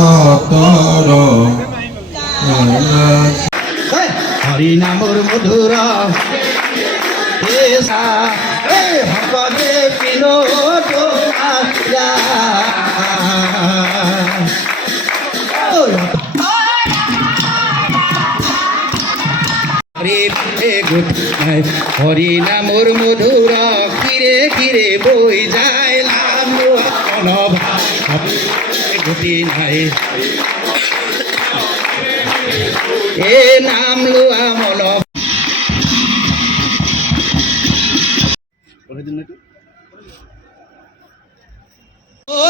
ভক্তৰ হৰি নামৰ মধুৰ ভকতে পিনো হৰি নামৰ মধুৰ কিৰে কিৰে বৈ যায় নাম গতি নাই এ নাম লোৱা মন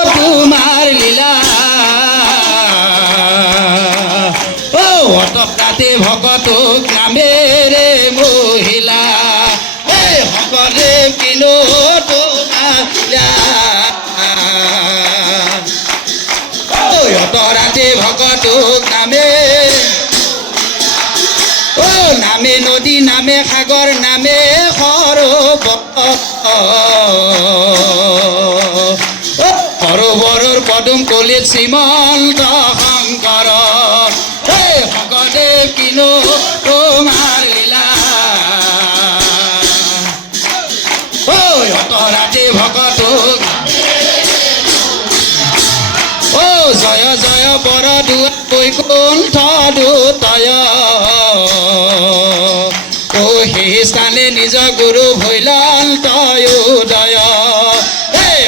তোমাৰ লীলা অটকাতে ভকতক নামেৰে মহিলা সকলে কিনো অতৰাতে ভকতক নামে নামে নদী নামে সাগৰ নামে সৰোবৰৰ পদুম কলিত শ্ৰীমন্ত শংকৰ ভকতে কিনো তোমাৰ লীলা অতৰাতে ভকতক জয় জয় বৰদুৱাৰ বৈকুণ্ঠ দুতয় সেই স্থানে নিজ গুৰু ভৈলন তয়োদয়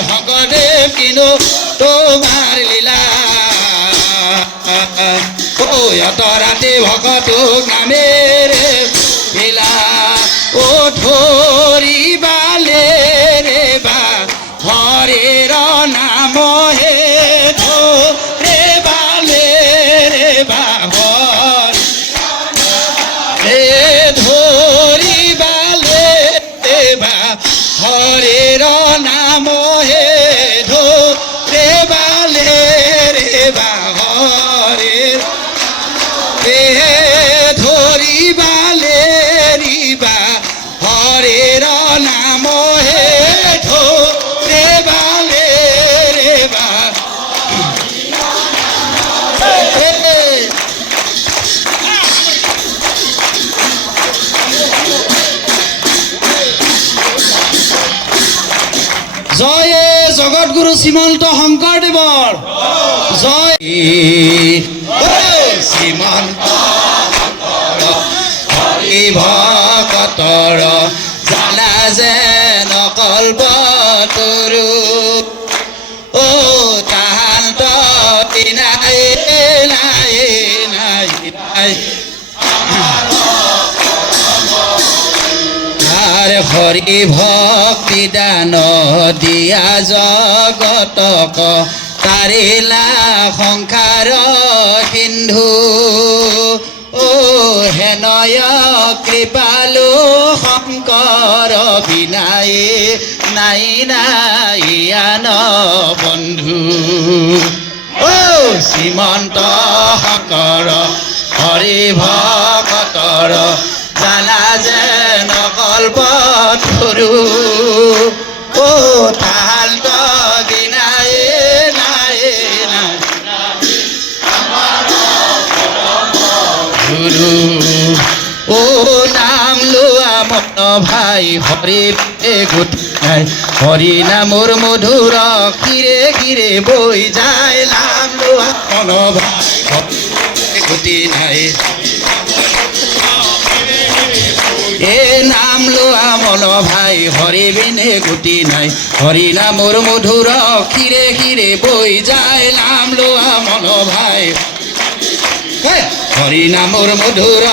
শংকৰদেৱ কিনো তোমাৰ লীলা অতৰাতে ভকতক নামেৰে লীলা ধৰিবালে ৰে বা হৰিৰ নাম হে ধৰে বালে ৰে বা ধৰিবালে ৰে বা হৰিৰ নাম হে ধৰে বালে ৰে বা হৰিৰ ধৰিবালে ৰিবা হৰিৰ নাম হে ধৰে বালে ৰে বা জয় জগতগুৰু শ্ৰীমন্ত শংকৰদেৱৰ জয় শ্ৰীমন্ত হৰি ভকতৰ জালা যেন কল্পতৰু তাহান্ত নাই নাই নাই নাই হৰি ভক্তি দান দিয়া জগতক তাৰিলা সংসাৰ সিন্ধু হেনয় কৃপালু শংকৰ বিনাই নাই নাই আন বন্ধু শ্ৰীমন্ত শংকৰ হৰি ভকতৰ জালা যেন কল্পতৰু তাহান্ত বিনাই নাই নাই গুৰু নাম লোৱা মন ভাই হৰি গোটাই হৰি নামৰ মধুৰ কিৰে কিৰে বৈ যায় নাম লোৱা মন ভাই গতি নাই এ নাম লোৱা মন ভাই হৰি বিনে গতি নাই হৰি নামৰ মধুৰ কিৰে কিৰে বৈ যায় নাম লোৱা মন ভাই হৰি নামৰ মধুৰ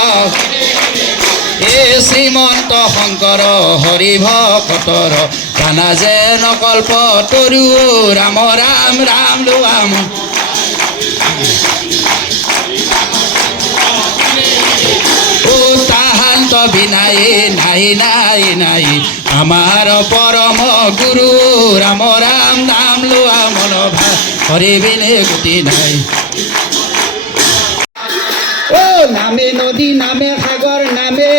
এ শ্ৰীমন্ত শংকৰ হৰি ভকতৰ কানা যেন কল্পতৰু ৰাম ৰাম ৰাম লোৱা মন তাহান্ত বিনাই নাই নাই নাই আমাৰ পৰম গুৰু ৰাম ৰাম নাম লোৱা মন ভাই হৰি বিনে গতি নাই নামে নদী নামে সাগৰ নামে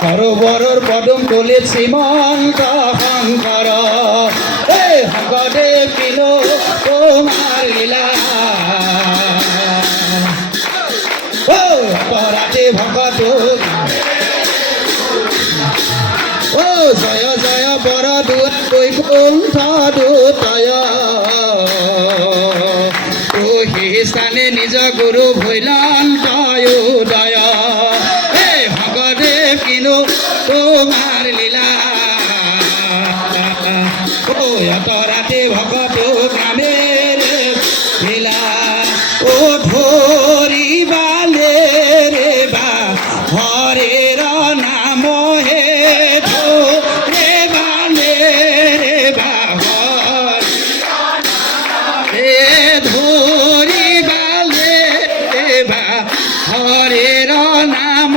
সৰোবৰৰ পদুম কলিত শ্ৰীমন্ত শংকৰ পৰাতে ভকত ও জয় জয় বৰদুৱা বৈকুণ্ঠ দূতয় তুহি স্থানে নিজ গুৰু ভৈলন্তয় উদয় হে ভগদেৱ কিনো তোমাৰ লীলা ও অতৰাতে ভকত গ্ৰামে লীলা ও ধৰিবালে ৰে বা হৰেৰ নাম হে ধৰিবালে ৰে বা হে ধৰিবালে ৰে বা হৰেৰ নাম